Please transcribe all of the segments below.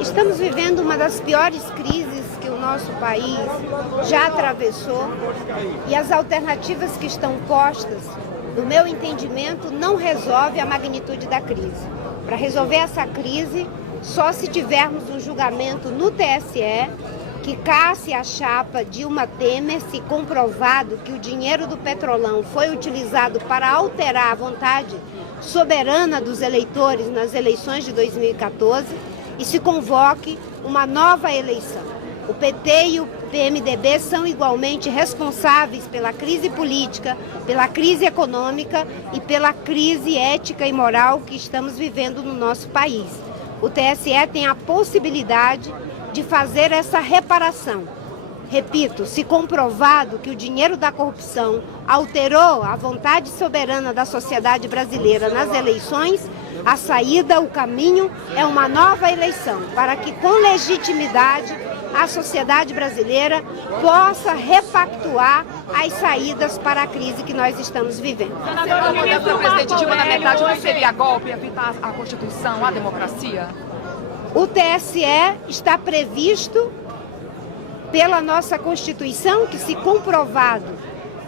Estamos vivendo uma das piores crises que o nosso país já atravessou e as alternativas que estão postas, no meu entendimento, não resolvem a magnitude da crise. Para resolver essa crise, só se tivermos um julgamento no TSE que casse a chapa Dilma Temer, se comprovado que o dinheiro do Petrolão foi utilizado para alterar a vontade soberana dos eleitores nas eleições de 2014 e se convoque uma nova eleição. O PT e o PMDB são igualmente responsáveis pela crise política, pela crise econômica e pela crise ética e moral que estamos vivendo no nosso país. O TSE tem a possibilidade de fazer essa reparação. Repito, se comprovado que o dinheiro da corrupção alterou a vontade soberana da sociedade brasileira nas eleições, a saída, o caminho é uma nova eleição, para que com legitimidade a sociedade brasileira possa repactuar as saídas para a crise que nós estamos vivendo. Senadora, o ministro presidente Dilma, na verdade, não seria golpe evitar a Constituição, a democracia? O TSE está previsto pela nossa Constituição que, se comprovado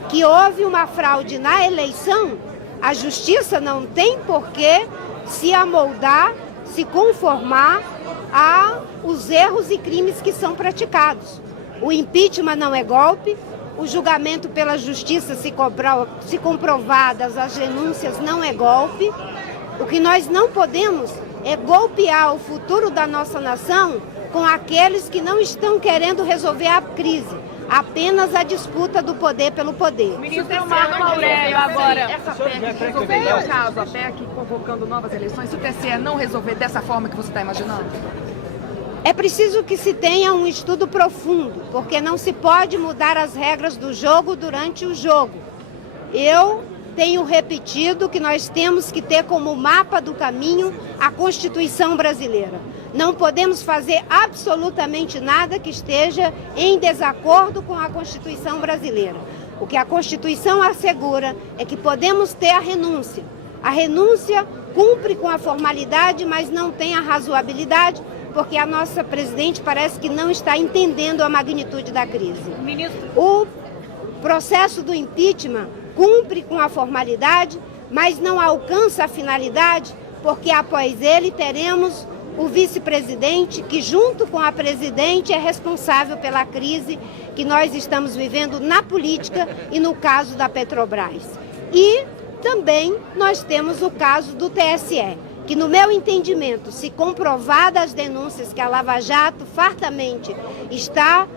que houve uma fraude na eleição, a Justiça não tem por que se amoldar, se conformar aos erros e crimes que são praticados. O impeachment não é golpe, o julgamento pela Justiça, se comprovadas as denúncias, não é golpe. O que nós não podemos é golpear o futuro da nossa nação com aqueles que não estão querendo resolver a crise, apenas a disputa do poder pelo poder. Ministro Marco Aurélio, agora, essa PEC resolver o caso, a PEC convocando novas eleições, se o TSE não resolver dessa forma que você está imaginando? É preciso que se tenha um estudo profundo, porque não se pode mudar as regras do jogo durante o jogo. Eu tenho repetido que nós temos que ter como mapa do caminho a Constituição brasileira. Não podemos fazer absolutamente nada que esteja em desacordo com a Constituição brasileira. O que a Constituição assegura é que podemos ter a renúncia. A renúncia cumpre com a formalidade, mas não tem a razoabilidade, porque a nossa presidente parece que não está entendendo a magnitude da crise. O processo do impeachment cumpre com a formalidade, mas não alcança a finalidade, porque após ele teremos o vice-presidente, que junto com a presidente é responsável pela crise que nós estamos vivendo na política e no caso da Petrobras. E também nós temos o caso do TSE, que no meu entendimento, se comprovadas as denúncias que a Lava Jato fartamente está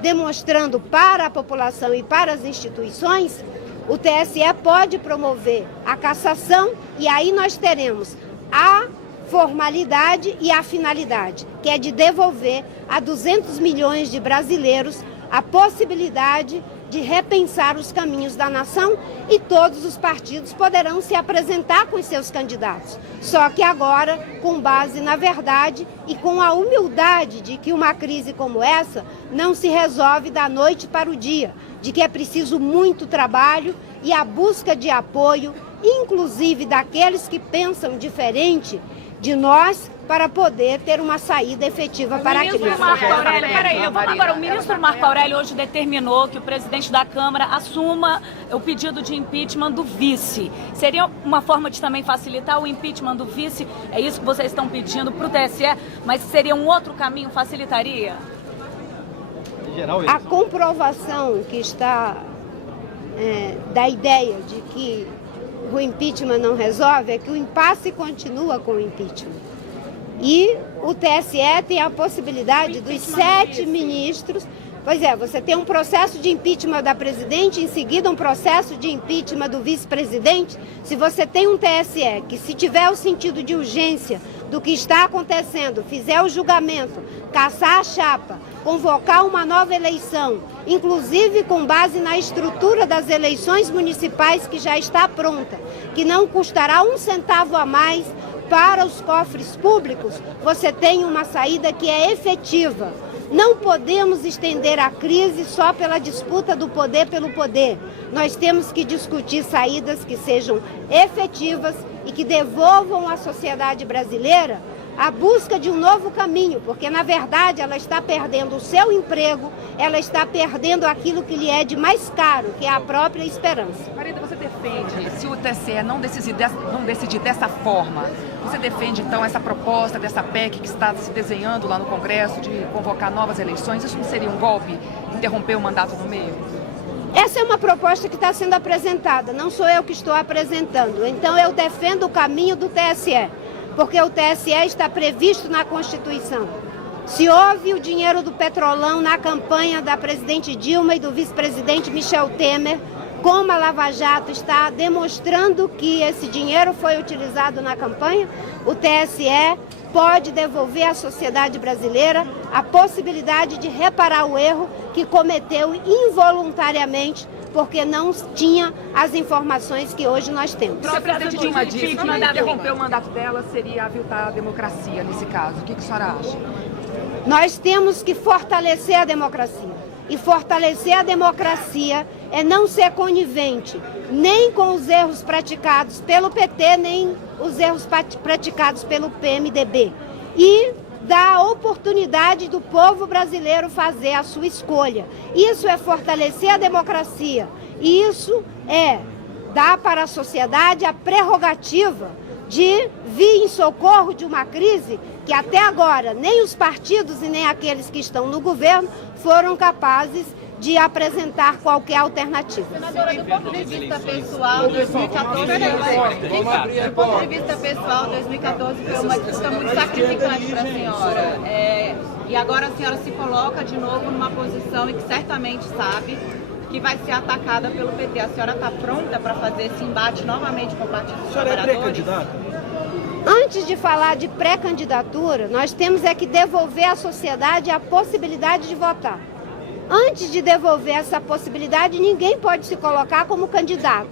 demonstrando para a população e para as instituições, o TSE pode promover a cassação e aí nós teremos a formalidade e a finalidade, que é de devolver a 200 milhões de brasileiros a possibilidade de repensar os caminhos da nação e todos os partidos poderão se apresentar com os seus candidatos. Só que agora, com base na verdade e com a humildade de que uma crise como essa não se resolve da noite para o dia, de que é preciso muito trabalho e a busca de apoio, inclusive daqueles que pensam diferente de nós, para poder ter uma saída efetiva para a crise. Agora, o ministro Marco Aurélio hoje determinou que o presidente da Câmara assuma o pedido de impeachment do vice. Seria uma forma de também facilitar o impeachment do vice? É isso que vocês estão pedindo para o TSE, mas seria um outro caminho, facilitaria? A comprovação que está da ideia de que o impeachment não resolve é que o impasse continua com o impeachment. E o TSE tem a possibilidade dos 7 ministros. Pois é, você tem um processo de impeachment da presidente, em seguida um processo de impeachment do vice-presidente. Se você tem um TSE que, se tiver o sentido de urgência do que está acontecendo, fizer o julgamento, caçar a chapa, convocar uma nova eleição, inclusive com base na estrutura das eleições municipais que já está pronta, que não custará um centavo a mais para os cofres públicos, você tem uma saída que é efetiva. Não podemos estender a crise só pela disputa do poder pelo poder. Nós temos que discutir saídas que sejam efetivas e que devolvam à sociedade brasileira a busca de um novo caminho, porque, na verdade, ela está perdendo o seu emprego, ela está perdendo aquilo que lhe é de mais caro, que é a própria esperança. Marida, você defende, se o TSE não decidir dessa forma, você defende, então, essa proposta dessa PEC que está se desenhando lá no Congresso de convocar novas eleições? Isso não seria um golpe, interromper o mandato no meio? Essa é uma proposta que está sendo apresentada, não sou eu que estou apresentando. Então, eu defendo o caminho do TSE. Porque o TSE está previsto na Constituição. Se houve o dinheiro do Petrolão na campanha da presidente Dilma e do vice-presidente Michel Temer, como a Lava Jato está demonstrando que esse dinheiro foi utilizado na campanha, o TSE pode devolver à sociedade brasileira a possibilidade de reparar o erro que cometeu involuntariamente, porque não tinha as informações que hoje nós temos. A presidente Dilma disse que interromper o mandato dela seria aviltar a democracia nesse caso. O que a senhora acha? Nós temos que fortalecer a democracia. E fortalecer a democracia é não ser conivente nem com os erros praticados pelo PT, nem os erros praticados pelo PMDB. E dar a oportunidade do povo brasileiro fazer a sua escolha. Isso é fortalecer a democracia. E isso é dar para a sociedade a prerrogativa de vir em socorro de uma crise que até agora nem os partidos e nem aqueles que estão no governo foram capazes de apresentar qualquer alternativa. Senadora, do ponto de vista pessoal, 2014 foi uma disputa muito sacrificante para a senhora. E agora a senhora se coloca de novo numa posição em que certamente sabe que vai ser atacada pelo PT. A senhora está pronta para fazer esse embate novamente com o Partido dos Trabalhadores? A senhora é pré-candidata? Antes de falar de pré-candidatura, nós temos é que devolver à sociedade a possibilidade de votar. Antes de devolver essa possibilidade, ninguém pode se colocar como candidato.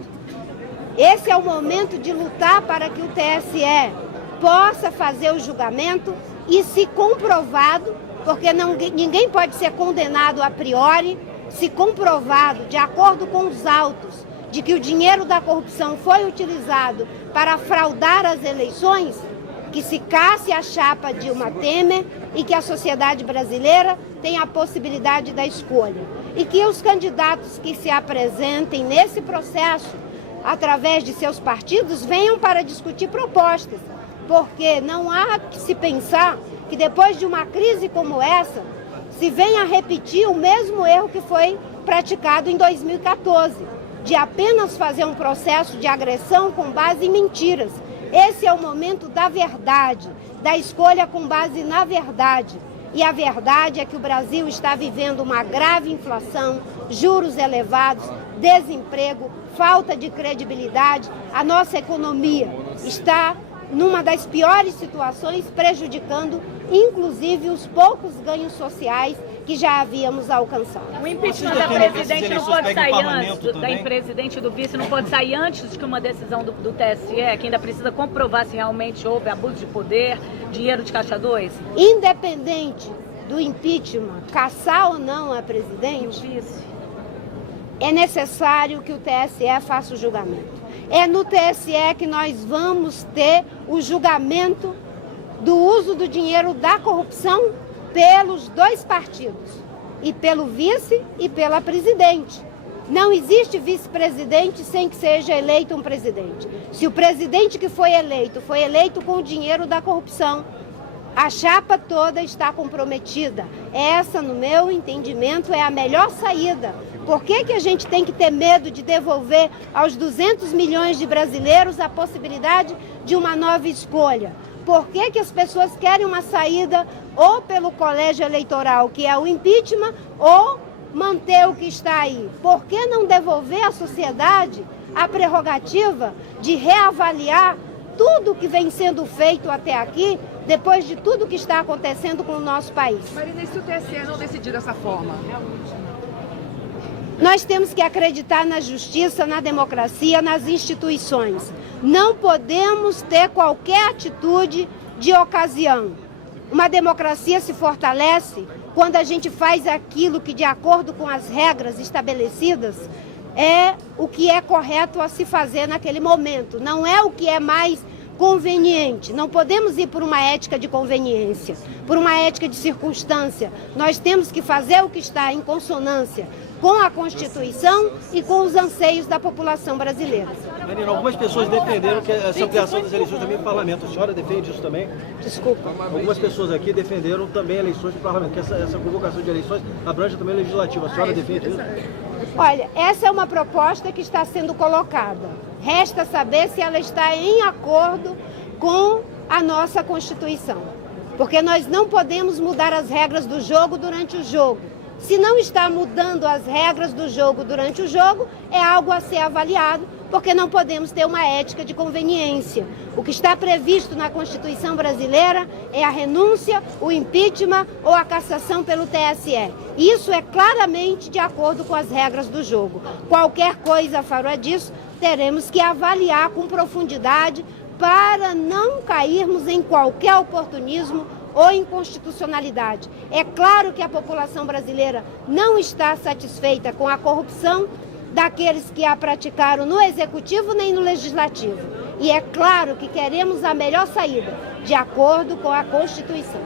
Esse é o momento de lutar para que o TSE possa fazer o julgamento e, se comprovado, porque ninguém pode ser condenado a priori, se comprovado, de acordo com os autos, de que o dinheiro da corrupção foi utilizado para fraudar as eleições, que se casse a chapa Dilma Temer e que a sociedade brasileira tenha a possibilidade da escolha. E que os candidatos que se apresentem nesse processo, através de seus partidos, venham para discutir propostas. Porque não há que se pensar que depois de uma crise como essa, se venha a repetir o mesmo erro que foi praticado em 2014, de apenas fazer um processo de agressão com base em mentiras. Esse é o momento da verdade, da escolha com base na verdade. E a verdade é que o Brasil está vivendo uma grave inflação, juros elevados, desemprego, falta de credibilidade. A nossa economia está numa das piores situações, prejudicando inclusive os poucos ganhos sociais que já havíamos alcançado. O impeachment da presidente não pode sair antes, da presidente e do vice não pode sair antes de uma decisão do TSE, que ainda precisa comprovar se realmente houve abuso de poder, dinheiro de caixa 2? Independente do impeachment, caçar ou não a presidente, é necessário que o TSE faça o julgamento. É no TSE que nós vamos ter o julgamento do uso do dinheiro da corrupção pelos dois partidos, e pelo vice e pela presidente. Não existe vice-presidente sem que seja eleito um presidente. Se o presidente que foi eleito com o dinheiro da corrupção, a chapa toda está comprometida. Essa, no meu entendimento, é a melhor saída. Por que a gente tem que ter medo de devolver aos 200 milhões de brasileiros a possibilidade de uma nova escolha? Por que as pessoas querem uma saída ou pelo colégio eleitoral, que é o impeachment, ou manter o que está aí? Por que não devolver à sociedade a prerrogativa de reavaliar tudo que vem sendo feito até aqui, depois de tudo que está acontecendo com o nosso país? Marina, e se o TSE não decidir dessa forma? Nós temos que acreditar na justiça, na democracia, nas instituições. Não podemos ter qualquer atitude de ocasião. Uma democracia se fortalece quando a gente faz aquilo que, de acordo com as regras estabelecidas, é o que é correto a se fazer naquele momento, não é o que é mais conveniente. Não podemos ir por uma ética de conveniência, por uma ética de circunstância. Nós temos que fazer o que está em consonância com a Constituição e com os anseios da população brasileira. Marina, algumas pessoas defenderam que essa ampliação das eleições também no parlamento. A senhora defende isso também? Desculpa. Algumas pessoas aqui defenderam também eleições do parlamento, que essa convocação de eleições abrange também o legislativo. A senhora defende isso? Olha, essa é uma proposta que está sendo colocada. Resta saber se ela está em acordo com a nossa Constituição. Porque nós não podemos mudar as regras do jogo durante o jogo. Se não está mudando as regras do jogo durante o jogo, é algo a ser avaliado, porque não podemos ter uma ética de conveniência. O que está previsto na Constituição brasileira é a renúncia, o impeachment ou a cassação pelo TSE. Isso é claramente de acordo com as regras do jogo. Qualquer coisa fora disso, teremos que avaliar com profundidade para não cairmos em qualquer oportunismo ou inconstitucionalidade. É claro que a população brasileira não está satisfeita com a corrupção daqueles que a praticaram no Executivo nem no Legislativo. E é claro que queremos a melhor saída, de acordo com a Constituição.